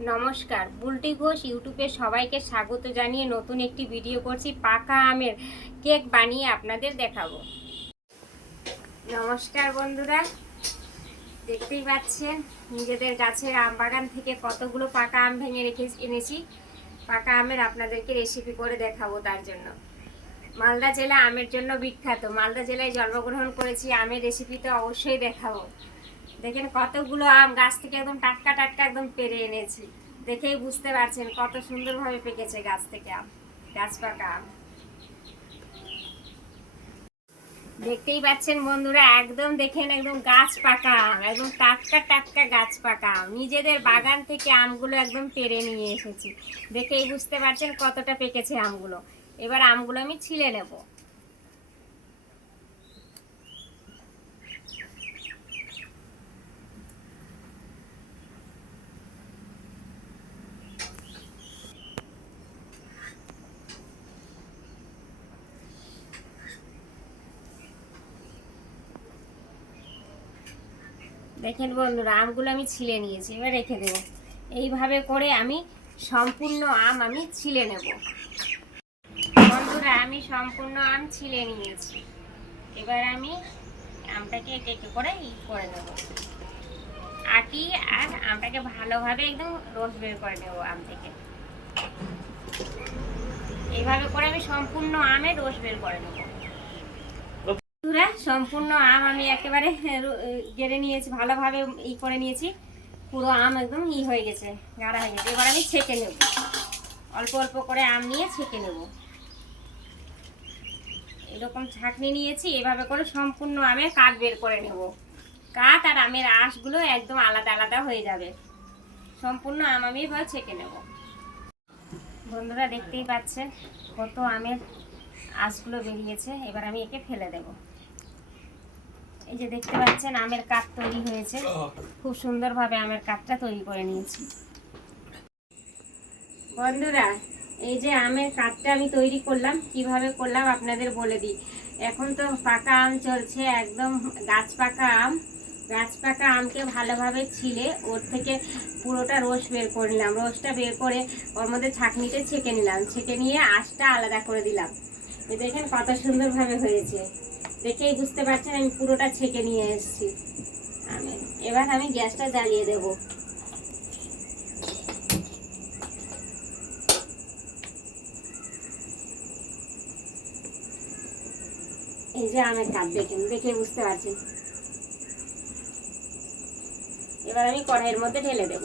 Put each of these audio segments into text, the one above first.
নমস্কার, বুলটি ঘোষ ইউটিউবে সবাইকে স্বাগত জানিয়ে নতুন একটি ভিডিও করছি। পাকা আমের কেক বানিয়ে আপনাদের দেখাবো। নমস্কার বন্ধুরা, দেখতেই পাচ্ছেন নিজেদের গাছের আম বাগান থেকে কতগুলো পাকা আম ভেঙে এনেছি। পাকা আমের আপনাদেরকে রেসিপি করে দেখাবো। তার জন্য মালদা জেলা আমের জন্য বিখ্যাত। মালদা জেলায় জন্মগ্রহণ করেছি, আমের রেসিপি তো অবশ্যই দেখাবো। দেখেন কতগুলো আম গাছ থেকে একদম টাটকা টাটকা একদম পেরে এনেছি। দেখেই বুঝতে পারছেন কত সুন্দরভাবে পেকেছে গাছ থেকে আম, গাছ পাকা আম। দেখতেই পাচ্ছেন বন্ধুরা, একদম দেখেন একদম গাছ পাকা আম, একদম টাটকা টাটকা গাছ পাকা আম। নিজেদের বাগান থেকে আমগুলো একদম পেরে নিয়ে এসেছি। দেখেই বুঝতে পারছেন কতটা পেকেছে আমগুলো। এবার আমগুলো আমি ছিলে নেব। দেখেন বন্ধুরা, আমগুলো আমি ছিলে নিয়েছি, এবার রেখে দেবো। এইভাবে করে আমি সম্পূর্ণ আম আমি ছিলে নেব। বন্ধুরা, আমি সম্পূর্ণ আম ছিলে নিয়েছি। এবার আমি আমটাকে একটু একটু করে করে নেব, আটি আর আমটাকে ভালোভাবে একদম রস বের করে নেব আম থেকে। এইভাবে করে আমি সম্পূর্ণ আমের রস বের করে নেব। বন্ধুরা, সম্পূর্ণ আম আমি একেবারে গেড়ে নিয়েছি, ভালোভাবে করে নিয়েছি। পুরো আম একদম হয়ে গেছে, গাঢ়া হয়ে গেছে। এবার আমি ছেঁকে নেব, অল্প অল্প করে আম নিয়ে ছেঁকে নেব। এরকম ছাঁকনি নিয়েছি, এভাবে করে সম্পূর্ণ আমের কাঠ বের করে নেব। কাঠ আর আমের আঁশগুলো একদম আলাদা আলাদা হয়ে যাবে। সম্পূর্ণ আম আমি এবার ছেঁকে নেব। বন্ধুরা, দেখতেই পাচ্ছেন কত আমের আঁশগুলো বেরিয়েছে। এবার আমি একে ফেলে দেব। এই যে দেখতে পাচ্ছেন আমের কাঠ তৈরি হয়েছে, খুব সুন্দরভাবে আমের কাঠটা তৈরি করে নিয়েছি। বন্ধুরা, এই যে আমের কাঠটা আমি তৈরি করলাম, কিভাবে করলাম আপনাদের বলে দিই। এখন তো পাকা আম চলছে, একদম গাছ পাকা আম। গাছ পাকা আমকে ভালোভাবে ছিলে ওর থেকে পুরোটা রস বের করে নিলাম। রসটা বের করে ওর মধ্যে ছাঁকনিতে ছেঁকে নিলাম, ছেঁকে নিয়ে আঁশটা আলাদা করে দিলাম। দেখেন কত সুন্দরভাবে হয়েছে, দেখেই বুঝতে পারছেন আমি পুরোটা ছেঁকে নিয়ে এসেছি আমের। এবার আমি গ্যাসটা জ্বালিয়ে দেবো। এই যে আমের কাপ দেখেন, দেখে বুঝতে পারছেন। এবার আমি কড়াইয়ের মধ্যে ঢেলে দেব।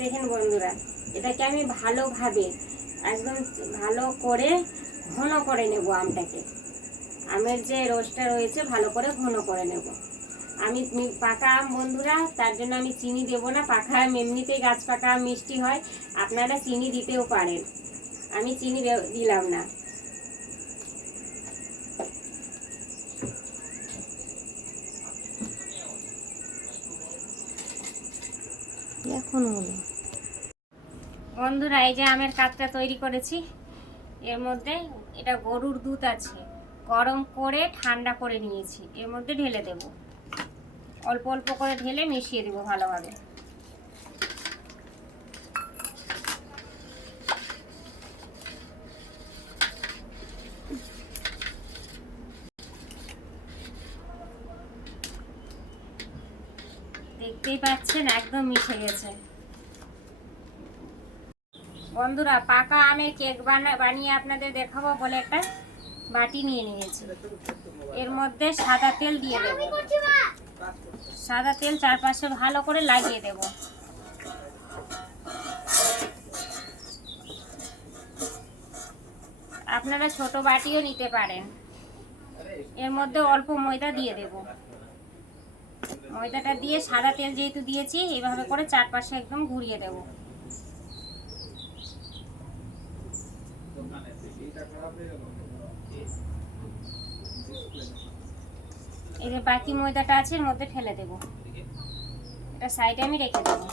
দেখেন বন্ধুরা, এটাকে আমি ভালোভাবে একদম ভালো করে ঘন করে নেব আমটাকে। আমের যে রসটা রয়েছে ভালো করে ঘন করে নেব। আমি পাকা আম বন্ধুরা, তার জন্য আমি চিনি দেব না। পাকা আম এমনিতেই গাছ পাকা আম মিষ্টি হয়, আপনারা চিনি দিতেও পারেন। আমি চিনি দিলাম না। এখন বন্ধুরা, এই যে আমের কাঠটা তৈরি করেছি, এর মধ্যে এটা গরুর দুধ আছে, গরম করে ঠান্ডা করে নিয়েছি, এর মধ্যে ঢেলে দেব। অল্প অল্প করে ঢেলে মিশিয়ে দেবো ভালোভাবে। দেখতেই পাচ্ছেন একদম মিশে গেছে। বন্ধুরা, পাকা আমের কেক বানিয়ে আপনাদের দেখাবো বলে একটা বাটি নিয়ে নিয়েছি। এর মধ্যে সাদা তেল দিয়ে দেব। সাদা তেল চারপাশে ভালো করে লাগিয়ে দেব। আপনারা ছোট বাটিও নিতে পারেন। এর মধ্যে অল্প ময়দা দিয়ে দেব। ময়দাটা দিয়ে সাদা তেল যেহেতু দিয়েছি, এইভাবে করে চারপাশে একদম ঘুরিয়ে দেব। এই যে বাকি ময়দাটা আছে এর মধ্যে ফেলে দেব। এটা সাইডে আমি রেখে দেবো।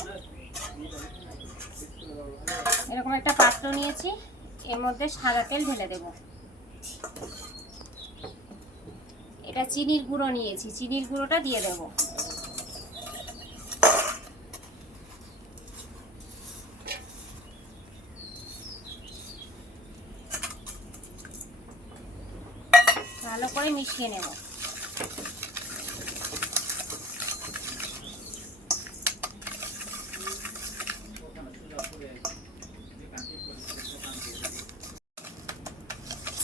এরকম একটা পাত্র নিয়েছি, এর মধ্যে সাদা তেল ঢেলে দেব। এটা চিনির গুঁড়ো নিয়েছি, চিনির গুঁড়োটা দিয়ে দেব। ভালো করে মিশিয়ে নেব।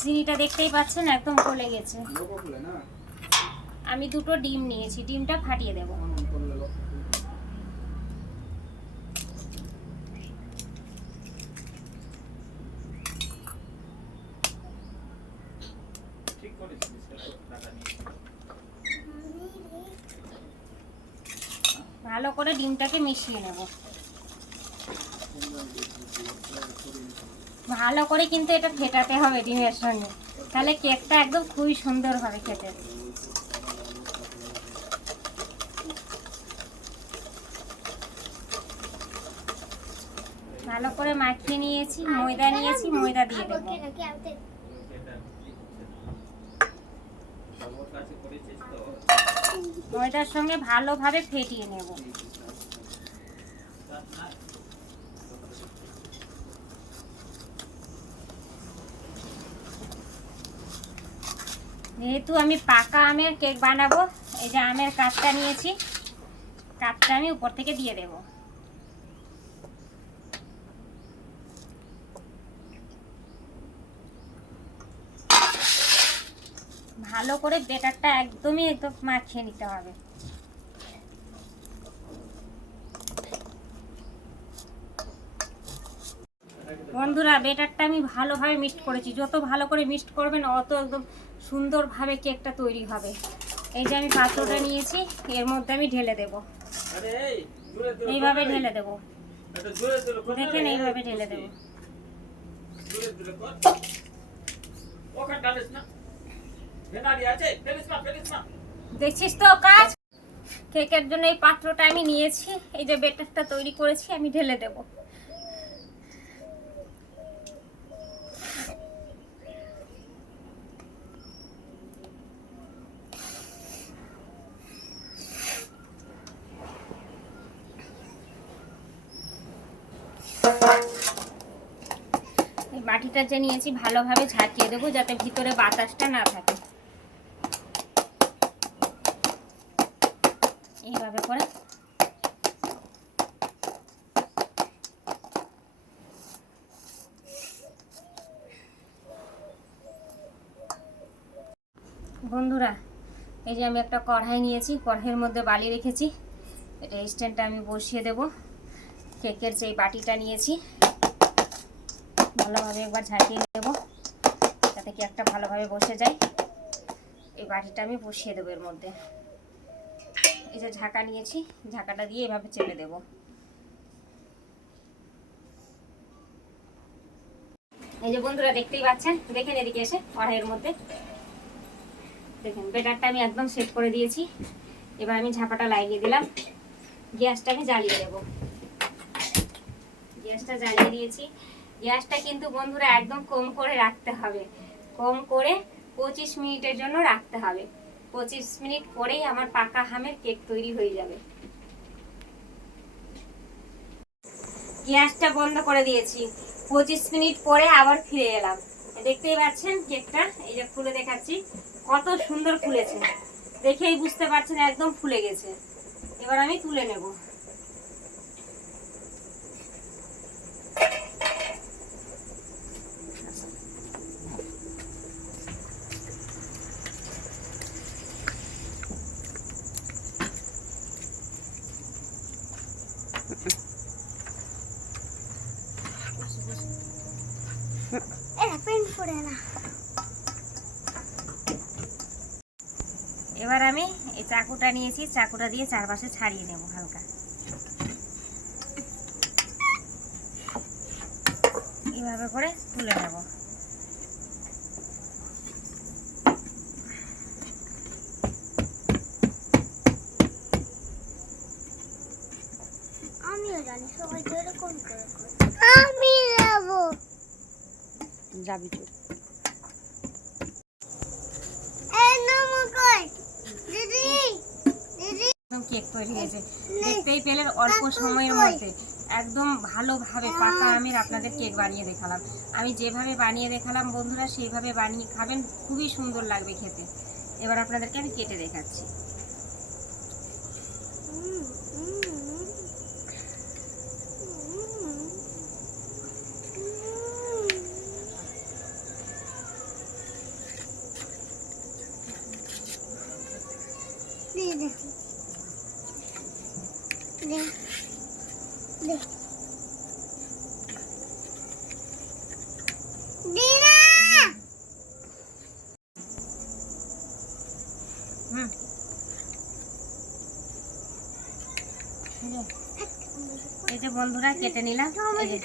চিনিটা দেখতেই পাচ্ছেন একদম গলে গেছে। আমি দুটো ডিম নিয়েছি, ডিমটা ফাটিয়ে দেব। ভালো করে ডিমটাকে মিশিয়ে নেব। ভালো করে কিন্তু এটা ফেটাতে হবে ডিমের সঙ্গে, তাহলে কেকটা একদম খুবই সুন্দর হবে খেতে। ভালো করে মাখিয়ে নিয়েছি, ময়দা নিয়েছি, ময়দা দিয়ে দেব। ময়দার সঙ্গে ভালোভাবে ফেটিয়ে নেব। যেহেতু আমি পাকা আমের কেক বানাবো, এই যে আমের কাঠটা নিয়েছি, কাঠটা আমি উপর থেকে দিয়ে দেব। ভালো করে বেটারটা একদমই মাখিয়ে নিতে হবে। বন্ধুরা, বেটারটা আমি ভালোভাবে মিক্সড করেছি। যত ভালো করে মিক্সড করবেন অত একদম সুন্দরভাবে কেকটা তৈরি হবে। এই যে আমি পাত্রটা নিয়েছি, এর মধ্যে আমি ঢেলে দেব। এইভাবে ঢেলে দেব, দেখেন এইভাবে ঢেলে দেব। দেখছিস তো কাজ? কেকের জন্য এই পাত্রটা আমি নিয়েছি, এই যে বেটারটা তৈরি করেছি আমি ঢেলে দেব। এই বাটিটা যে নিয়েছি ভালোভাবে ঝাঁকিয়ে দেবো, যাতে ভিতরে বাতাসটা না থাকে। এইভাবে করে বন্ধুরা, এই যে আমি একটা কড়াই নিয়েছি, কড়াইয়ের মধ্যে বালি রেখেছি। এটা স্ট্যান্ডটা আমি বসিয়ে দেব। কেকের যে বাটিটা নিয়েছি ভালোভাবে একবার ঝাঁকিয়ে নেব, যাতে কেকটা ভালোভাবে বসে যায়। এই বাটিটা আমি বসিয়ে দেবো এর মধ্যে। এই যে ঢাকা নিয়েছি, ঢাকাটা দিয়ে এভাবে চেপে দেব। এই যে বন্ধুরা দেখতেই পাচ্ছেন, দেখেন এদিকে এসে কড়াইয়ের মধ্যে দেখেন বেটারটা আমি একদম সেট করে দিয়েছি। এবার আমি ঝাপাটা লাগিয়ে দিলাম। গ্যাসটা আমি জ্বালিয়ে দেব। গ্যাসটা জ্বালিয়ে দিয়েছি। গ্যাসটা কিন্তু বন্ধুরা একদম কম করে রাখতে হবে। কম করে 25 মিনিটের জন্য রাখতে হবে। 25 মিনিট পরেই আমার পাকা আমের কেক তৈরি হয়ে যাবে। গ্যাসটা বন্ধ করে দিয়েছি। 25 মিনিট পরে আবার ফিরে এলাম। দেখতেই পাচ্ছেন কেকটা, এই যে খুলে দেখাচ্ছি, কত সুন্দর ফুলেছে। দেখেই বুঝতে পারছেন একদম ফুলে গেছে। এবার আমি তুলে নেব। এবার আমি এই চাকুটা নিয়েছি, চাকুটা দিয়ে চারপাশে ছাড়িয়ে নেব হালকা। এইভাবে করে তুলে নেব। আমিও জানি সবাই তো এরকম করে করে। আমি যাবো। যাবি তুই। এই নামো কই দিদি দিদি একদম কেক তৈরি হয়েছে, দেখতেই পেলেন অল্প সময়ের মধ্যে একদম ভালোভাবে পাকা আমের আপনাদের কেক বানিয়ে দেখালাম। আমি যেভাবে বানিয়ে দেখালাম বন্ধুরা সেইভাবে বানিয়ে খাবেন, খুবই সুন্দর লাগবে খেতে। এবার আপনাদেরকে আমি কেটে দেখাচ্ছি। দিদি দে দে দিনা এই যে বন্ধুরা কেটে নিলাম। এই যে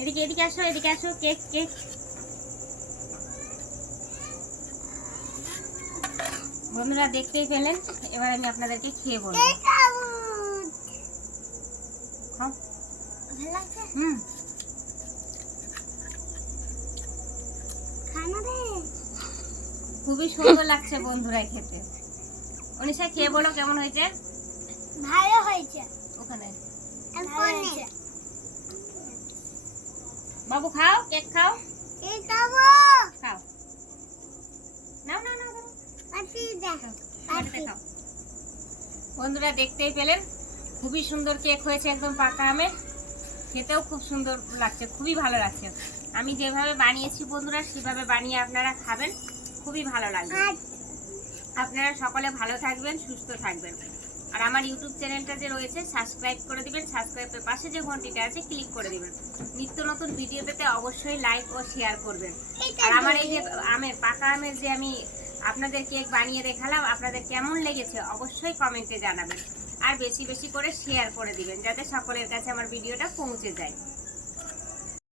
এদিকে এদিকে আসো, এদিকে আসো। কেক কেক বন্ধুরা দেখতেই পেলেন। এবার আমি আপনাদেরকে খেয়ে বলবো। খাও। ভালো লাগছে হুম, খানা দে খুবই সুন্দর লাগছে বন্ধুরা খেতে। অনিশা খেয়ে বলো কেমন হয়েছে। ভালো হয়েছে ওখানে কোনে বাবু খাও, কেক খাও। এই খাবো খাও, নাও নাও নাও নাও। পাতি দে বাড়িতে খাও। বন্ধুরা দেখতেই পেলেন খুবই সুন্দর কেক হয়েছে, একদম পাকা আমের। খেতেও খুব সুন্দর লাগছে, খুবই ভালো লাগছে। আমি যেভাবে বানিয়েছি বন্ধুরা সেভাবে বানিয়ে আপনারা খাবেন, খুবই ভালো লাগবে। আপনারা সকলে ভালো থাকবেন, সুস্থ থাকবেন। আর আমার ইউটিউব চ্যানেলটা যে রয়েছে সাবস্ক্রাইব করে দিবেন, সাবস্ক্রাইবের পাশে যে ঘন্টিটা আছে ক্লিক করে দিবেন। নিত্য নতুন ভিডিও পেতে অবশ্যই লাইক ও শেয়ার করবেন। আর আমার এই যে আমের পাকা আমের যে আমি আপনাদের কেক বানিয়ে দেখালাম, আপনাদের কেমন লেগেছে অবশ্যই কমেন্টে জানাবেন। আর বেশি বেশি করে শেয়ার করে দিবেন যাতে সকলের কাছে আমার ভিডিওটা পৌঁছে যায়।